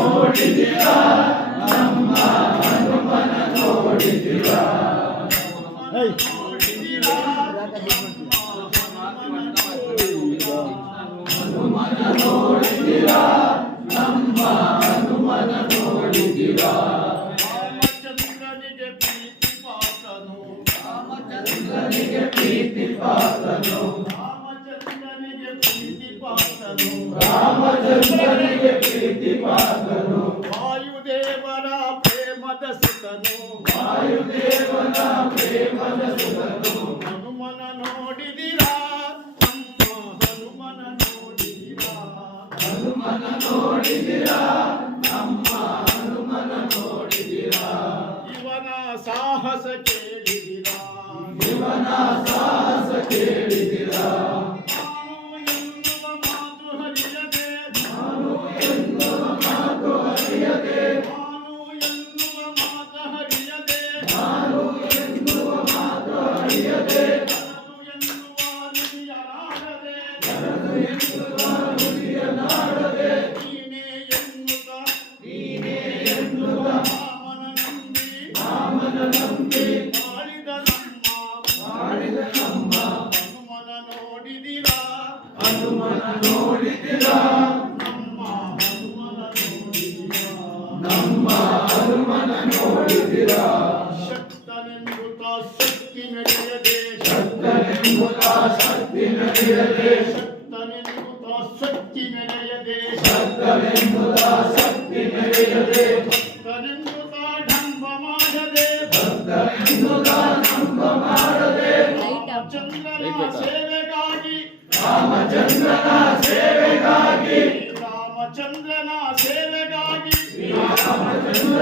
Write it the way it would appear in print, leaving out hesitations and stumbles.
ನೋಡಿದಿರಾ ನಮ್ಮ ಹನುಮನ ನೋಡಿದಿರಾ ಹನುಮನ ನೋಡಿದಿರಾ ನಮ್ಮ ಹನುಮನ ನೋಡಿದಿರಾ ರಾಮಚಂದ್ರನಿಗೆ ಪ್ರೀತಿ ಪಾತ್ರನು ರಾಮಚಂದ್ರನಿಗೆ ಪ್ರೀತಿ ಪಾತ್ರನು ರಾಮಚಂದ್ರನಿಗೆ ಪ್ರೀತಿ ಪಾತ್ರನು ರಾಮಚಂದ್ರನಿಗೆ ಪ್ರೀತಿ ಪಾತ್ರನು ವಾಯುದೇವರ ಪ್ರೇಮದ ಸುತನು ವಾಯುದೇವನ ಪ್ರೇಮದ ಸುತನು ಹನುಮನ ನೋಡಿದಿರಾ ನಮ್ಮ ಹನುಮನ ನೋಡಿದಿರಾ ಹನುಮನ ನೋಡಿದಿರಾ ನಮ್ಮ ಹನುಮನ ನೋಡಿದಿರಾ ಇವನ ಸಾಹಸ ಕೇಳಿದಿರಾ ಇವನ ಸಾಹಸ ಕೇಳಿದಿರಾ ನಾನು ಎನ್ನುವ ಮಾತು ಹರಿಯದೆ ನಾನು ಎನ್ನುವ ಮಾತು ಹರಿಯದೆ ನಾನು ಎನ್ನುವ ಮಾತು ಹರಿಯದೆ ನಾನು ಎನ್ನುವ ನುಡಿಯನಾಡದೆ ನಾನು ಎನ್ನುವ ನುಡಿಯನಾಡದೆ ನೀನೇ ಎನ್ನುತ್ತ ರಾಮನ ನಂಬಿ ಮಾಡಿದ ನಮ್ಮ ಹನುಮನ ನೋಡಿದಿರಾ ಹನುಮನ ನೋಡಿದಿರಾ ನಮ್ಮ ಹನುಮನ ನೋಡಿದಿರಾ ನಮ್ಮ ಹನುಮನ ನೋಡಿದಿರಾ ಶಕ್ತನೆಂಬುತ್ತ ಶಕ್ತಿ ನಡೆಯದೆ ಶಕ್ತನೆಂಬುತ್ತ ಶಕ್ತಿ ನಡೆಯದೆ ಶಕ್ತನೆಂಬುತ್ತ ಶಕ್ತಿ ನಡೆಯದೆ ಶಕ್ತನೆಂಬುತ್ತ ಶಕ್ತಿ ನಡೆಯದೆ ಭಕ್ತನೆಂಬುತ್ತ ಢಂಬ ಮಾಡದೆ ಭಕ್ತನೆಂಬುತ್ತ ನಂಬ ಮಾಡದೆ ರಾಮಚಂದ್ರನ ಸೇವೆಗಾಗಿ ರಾಮಚಂದ್ರನ ಸೇವೆಗಾಗಿ ರಾಮಚಂದ್ರನ ಸೇವೆಗಾಗಿ ರಾಮಚಂದ್ರ